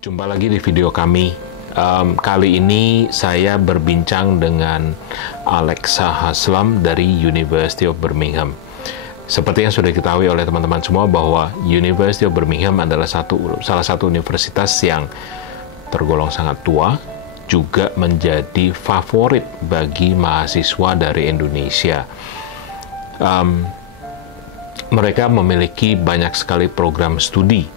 Jumpa lagi di video kami. Kali ini saya berbincang dengan Alexa Haslam dari University of Birmingham. Seperti yang sudah diketahui oleh teman-teman semua bahwa University of Birmingham adalah salah satu universitas yang tergolong sangat tua, juga menjadi favorit bagi mahasiswa dari Indonesia. Mereka memiliki banyak sekali program studi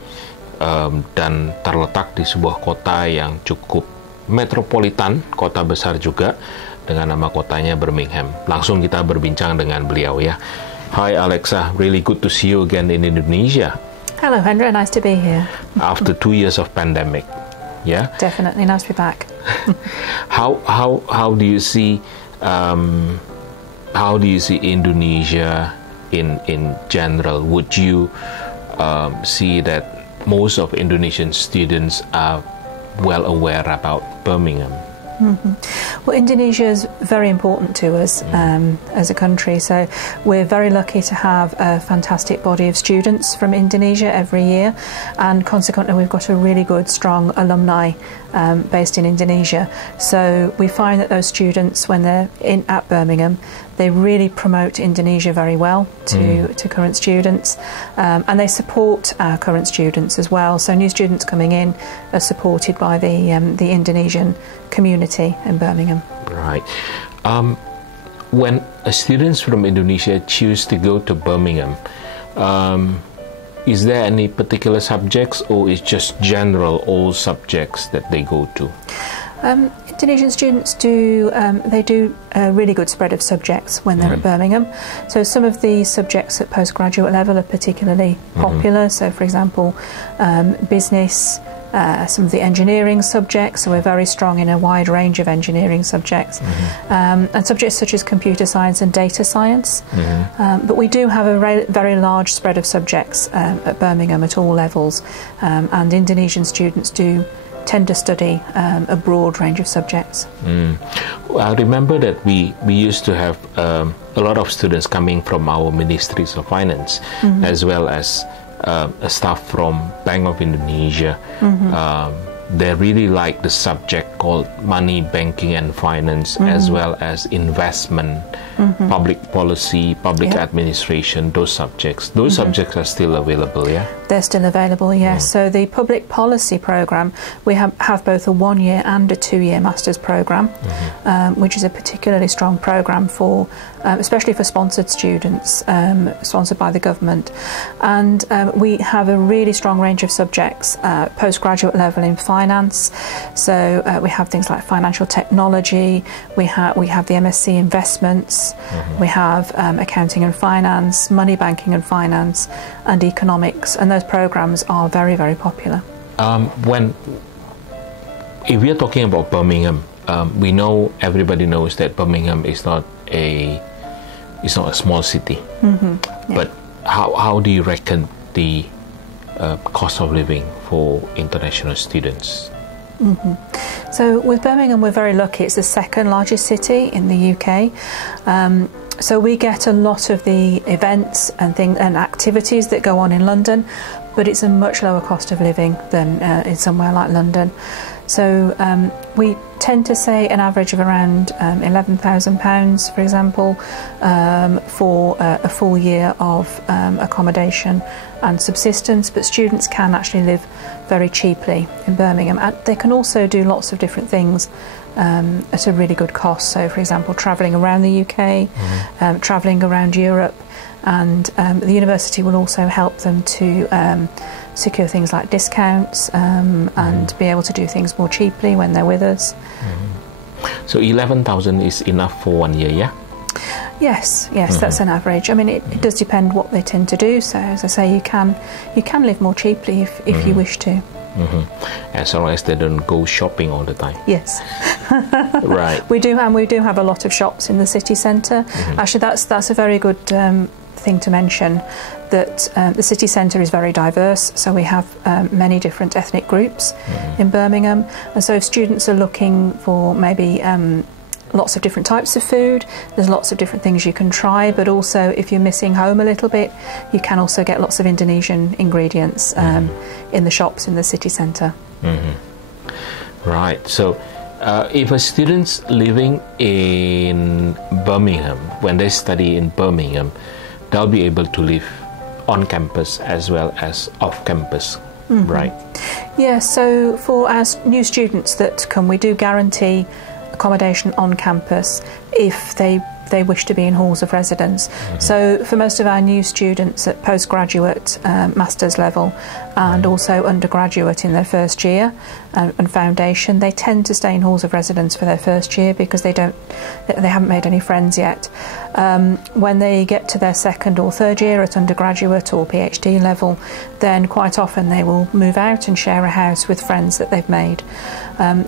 dan terletak di sebuah kota yang cukup metropolitan, kota besar juga, dengan nama kotanya Birmingham. Langsung kita berbincang dengan beliau ya. Hi Alexa, really good to see you again in Indonesia. Hello Hendra, nice to be here. After 2 years of pandemic, yeah. Definitely nice to be back. How do you see Indonesia in general? Would you see that most of Indonesian students are well aware about Birmingham? Mm-hmm. Well, Indonesia is very important to us as a country, so we're very lucky to have a fantastic body of students from Indonesia every year, and consequently we've got a really good, strong alumni based in Indonesia. So we find that those students, when they're at Birmingham, they really promote Indonesia very well to current students, and they support our current students as well. So new students coming in are supported by the Indonesian community in Birmingham. Right. When students from Indonesia choose to go to Birmingham, is there any particular subjects, or is just general all subjects that they go to? Indonesian students do a really good spread of subjects when they're at Birmingham. So some of the subjects at postgraduate level are particularly popular. So for example, business, some of the engineering subjects, so we're very strong in a wide range of engineering subjects, and subjects such as computer science and data science. But we do have a very large spread of subjects at Birmingham at all levels, and Indonesian students do tend to study a broad range of subjects. I remember that we used to have a lot of students coming from our ministries of finance, as well as staff from Bank of Indonesia. They really like the subject called money, banking and finance, as well as investment, public policy, public administration, those subjects. Those subjects are still available, yeah? They're still available, yes. So the public policy programme, we have both a 1 year and a 2 year master's programme, which is a particularly strong programme for, especially for sponsored students, sponsored by the government. And we have a really strong range of subjects, postgraduate level in finance. So we have things like financial technology, we have the MSc investments, we have accounting and finance, money banking and finance, and economics, and those programs are very, very popular. If we are talking about Birmingham, we know, everybody knows that Birmingham is not a small city. But how do you reckon the cost of living for international students? So with Birmingham, we're very lucky. It's the second largest city in the UK. So we get a lot of the events and activities that go on in London, but it's a much lower cost of living than in somewhere like London. So we tend to say an average of around £11,000, for example, for a full year of accommodation and subsistence, but students can actually live very cheaply in Birmingham. And they can also do lots of different things at a really good cost. So, for example, travelling around the UK, travelling around Europe, and the university will also help them to secure things like discounts and be able to do things more cheaply when they're with us. So 11,000 is enough for 1 year, yeah? Yes, that's an average. I mean, it does depend what they tend to do. So, as I say, you can live more cheaply if you wish to. As long as they don't go shopping all the time. Yes. Right. We do have a lot of shops in the city centre. Actually, that's a very good thing to mention, that the city centre is very diverse, so we have many different ethnic groups in Birmingham, and so if students are looking for maybe lots of different types of food. There's lots of different things you can try, but also if you're missing home a little bit, you can also get lots of Indonesian ingredients in the shops in the city centre. Right. So, if a student's living in Birmingham, when they study in Birmingham, they'll be able to live on campus as well as off campus, right? Yeah, so for our new students that come, we do guarantee accommodation on campus if they wish to be in halls of residence. So for most of our new students at postgraduate, master's level, and also undergraduate in their first year and foundation, they tend to stay in halls of residence for their first year because they haven't made any friends yet. When they get to their second or third year at undergraduate or PhD level, then quite often they will move out and share a house with friends that they've made.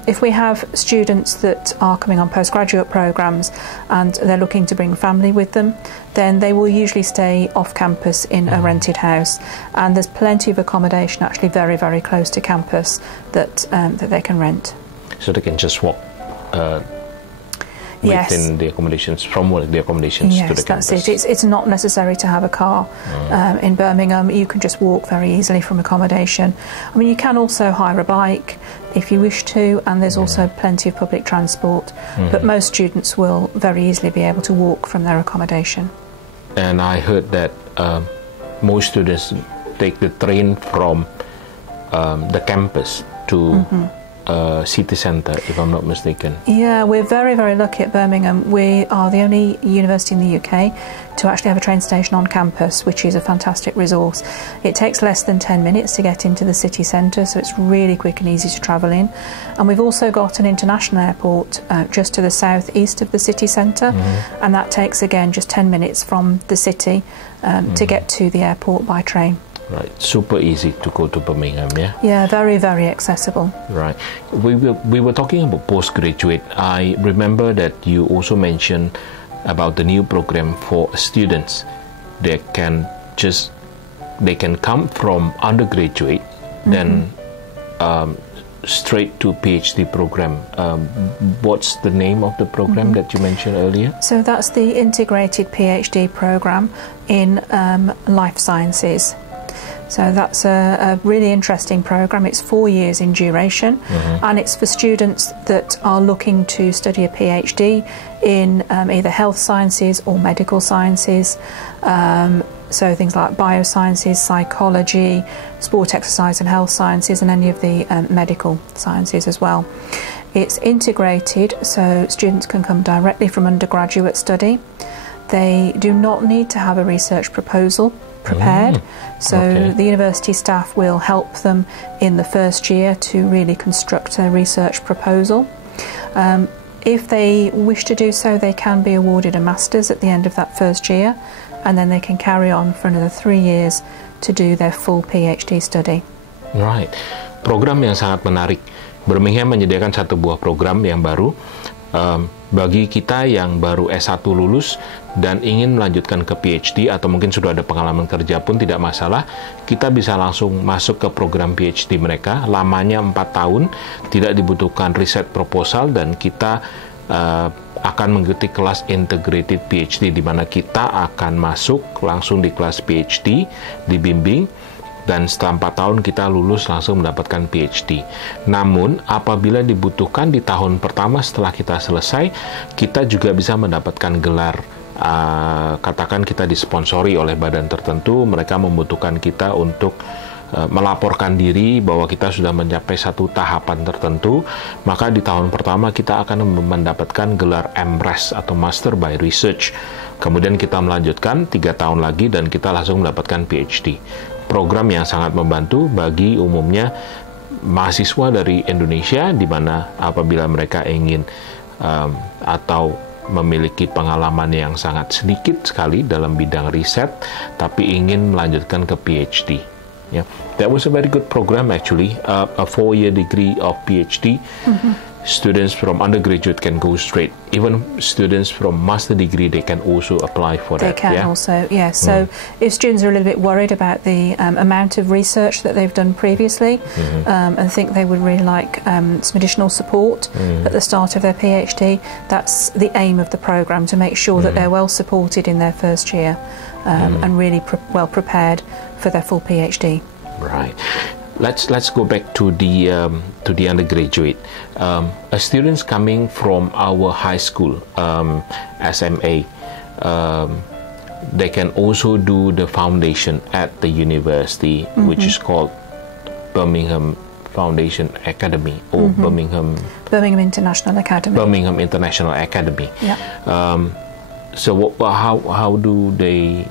If we have students that are coming on postgraduate programs and they're looking to bring family with them, then they will usually stay off campus in a rented house, and there's plenty of accommodation actually very, very close to campus that they can rent. So they can just walk Yes. within the accommodations, from the accommodations to the campus. Yes, that's it. It's not necessary to have a car in Birmingham. You can just walk very easily from accommodation. I mean, you can also hire a bike if you wish to, and there's also plenty of public transport. But most students will very easily be able to walk from their accommodation. And I heard that most students take the train from the campus to city centre, if I'm not mistaken. Yeah, we're very, very lucky at Birmingham. We are the only university in the UK to actually have a train station on campus, which is a fantastic resource. It takes less than 10 minutes to get into the city centre, so it's really quick and easy to travel in. And we've also got an international airport just to the south-east of the city centre, and that takes, again, just 10 minutes from the city to get to the airport by train. Right, super easy to go to Birmingham, yeah? Yeah, very, very accessible. Right. We were talking about postgraduate. I remember that you also mentioned about the new program for students. They can come from undergraduate, then straight to PhD program. What's the name of the program that you mentioned earlier? So that's the integrated PhD program in life sciences. So that's a really interesting program. It's 4 years in duration, and it's for students that are looking to study a PhD in either health sciences or medical sciences. So things like biosciences, psychology, sport, exercise and health sciences, and any of the medical sciences as well. It's integrated, so students can come directly from undergraduate study. They do not need to have a research proposal prepared, so the university staff will help them in the first year to really construct a research proposal. If they wish to do so, they can be awarded a master's at the end of that first year, and then they can carry on for another 3 years to do their full PhD study. Right, program yang sangat menarik. Birmingham menyediakan satu buah program yang baru bagi kita yang baru S1 lulus dan ingin melanjutkan ke PhD, atau mungkin sudah ada pengalaman kerja pun tidak masalah. Kita bisa langsung masuk ke program PhD mereka. Lamanya 4 tahun, tidak dibutuhkan riset proposal, dan kita akan mengikuti kelas integrated PhD, di mana kita akan masuk langsung di kelas PhD, dibimbing, dan setelah 4 tahun kita lulus langsung mendapatkan PhD. Namun, apabila dibutuhkan di tahun pertama setelah kita selesai, kita juga bisa mendapatkan gelar. Katakan kita disponsori oleh badan tertentu, mereka membutuhkan kita untuk melaporkan diri bahwa kita sudah mencapai satu tahapan tertentu, maka di tahun pertama kita akan mendapatkan gelar MRes atau Master by Research. Kemudian kita melanjutkan 3 tahun lagi dan kita langsung mendapatkan PhD. Program yang sangat membantu bagi umumnya mahasiswa dari Indonesia, di mana apabila mereka ingin atau memiliki pengalaman yang sangat sedikit sekali dalam bidang riset, tapi ingin melanjutkan ke PhD. Yeah, that was a very good program actually. A 4-year degree of PhD. Students from undergraduate can go straight. Even students from master degree, they can also apply for that. They can also, yes. So if students are a little bit worried about the amount of research that they've done previously and think they would really like some additional support at the start of their PhD, that's the aim of the program, to make sure that they're well supported in their first year and really well prepared for their full PhD. Right. let's go back to the undergraduate. Students coming from our high school, SMA, they can also do the foundation at the university, which is called Birmingham Foundation Academy, or Birmingham International Academy. Birmingham International Academy. Yeah. So how do they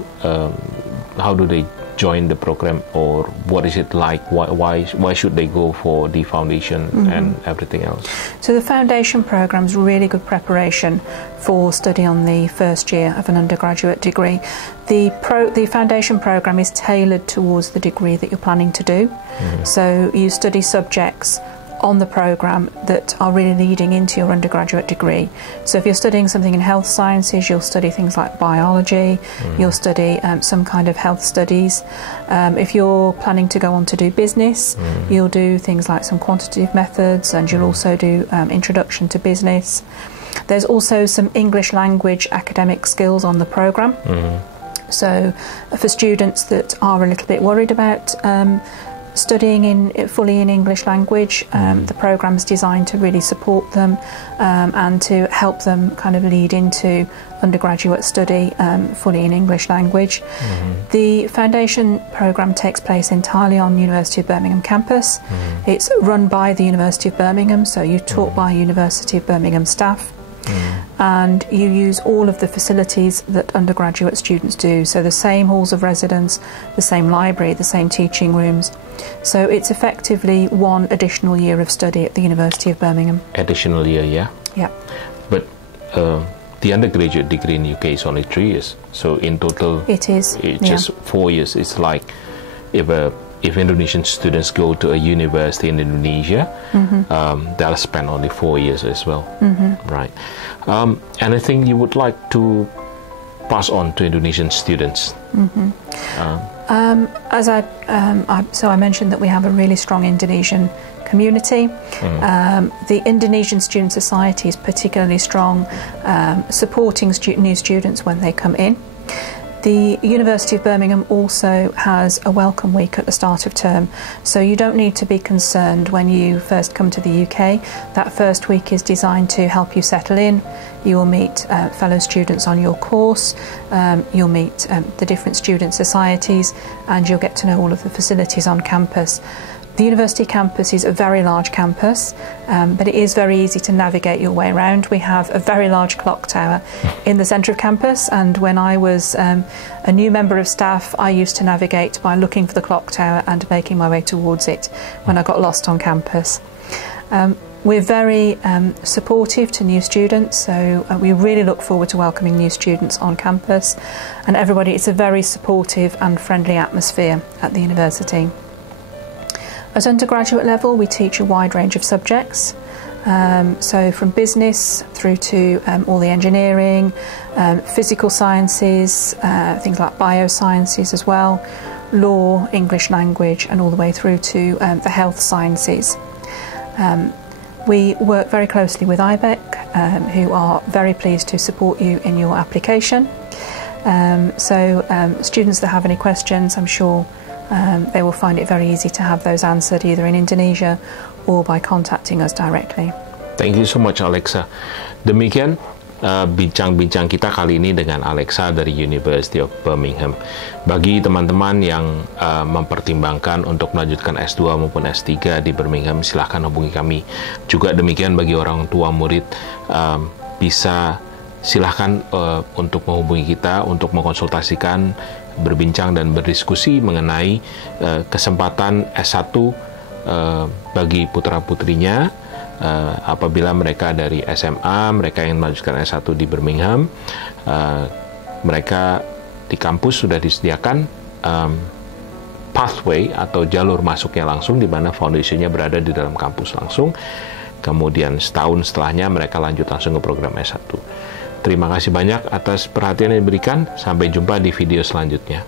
join the program, or what is it like? Why should they go for the foundation and everything else? So the foundation program is really good preparation for study on the first year of an undergraduate degree. The foundation program is tailored towards the degree that you're planning to do. So you study subjects on the program that are really leading into your undergraduate degree. So if you're studying something in health sciences, you'll study things like biology, you'll study some kind of health studies. If you're planning to go on to do business, you'll do things like some quantitative methods, and you'll also do introduction to business. There's also some English language academic skills on the program. So for students that are a little bit worried about studying fully in English language, the program is designed to really support them and to help them kind of lead into undergraduate study fully in English language. The foundation program takes place entirely on University of Birmingham campus. It's run by the University of Birmingham, so you're taught by University of Birmingham staff. And you use all of the facilities that undergraduate students do, so the same halls of residence, the same library, the same teaching rooms. So it's effectively one additional year of study at the University of Birmingham. Additional year, yeah? Yeah. But the undergraduate degree in UK is only 3 years, so in total it is just 4 years. It's like if Indonesian students go to a university in Indonesia, they'll spend only 4 years as well, right? Anything you would like to pass on to Indonesian students? So I mentioned that we have a really strong Indonesian community. The Indonesian Student Society is particularly strong, supporting new students when they come in. The University of Birmingham also has a welcome week at the start of term, so you don't need to be concerned when you first come to the UK. That first week is designed to help you settle in. You will meet fellow students on your course, you'll meet the different student societies, and you'll get to know all of the facilities on campus. The university campus is a very large campus, but it is very easy to navigate your way around. We have a very large clock tower in the centre of campus, and when I was a new member of staff, I used to navigate by looking for the clock tower and making my way towards it when I got lost on campus. We're very supportive to new students, so we really look forward to welcoming new students on campus, and it's a very supportive and friendly atmosphere at the university. At undergraduate level, we teach a wide range of subjects, so from business through to all the engineering, physical sciences, things like biosciences as well, law, English language, and all the way through to the health sciences. We work very closely with IBEC, who are very pleased to support you in your application. Students that have any questions, I'm sure they will find it very easy to have those answered either in Indonesia or by contacting us directly. Thank you so much, Alexa. Demikian bincang-bincang kita kali ini dengan Alexa dari University of Birmingham. Bagi teman-teman yang mempertimbangkan untuk melanjutkan S2 maupun S3 di Birmingham, silahkan hubungi kami. Juga demikian bagi orang tua murid, silahkan untuk menghubungi kita untuk mengkonsultasikan, berbincang dan berdiskusi mengenai kesempatan S1 bagi putra-putrinya apabila mereka dari SMA, mereka yang melanjutkan S1 di Birmingham, mereka di kampus sudah disediakan pathway atau jalur masuknya langsung, di mana foundationnya berada di dalam kampus langsung. Kemudian setahun setelahnya mereka lanjut langsung ke program S1. Terima kasih banyak atas perhatian yang diberikan. Sampai jumpa di video selanjutnya.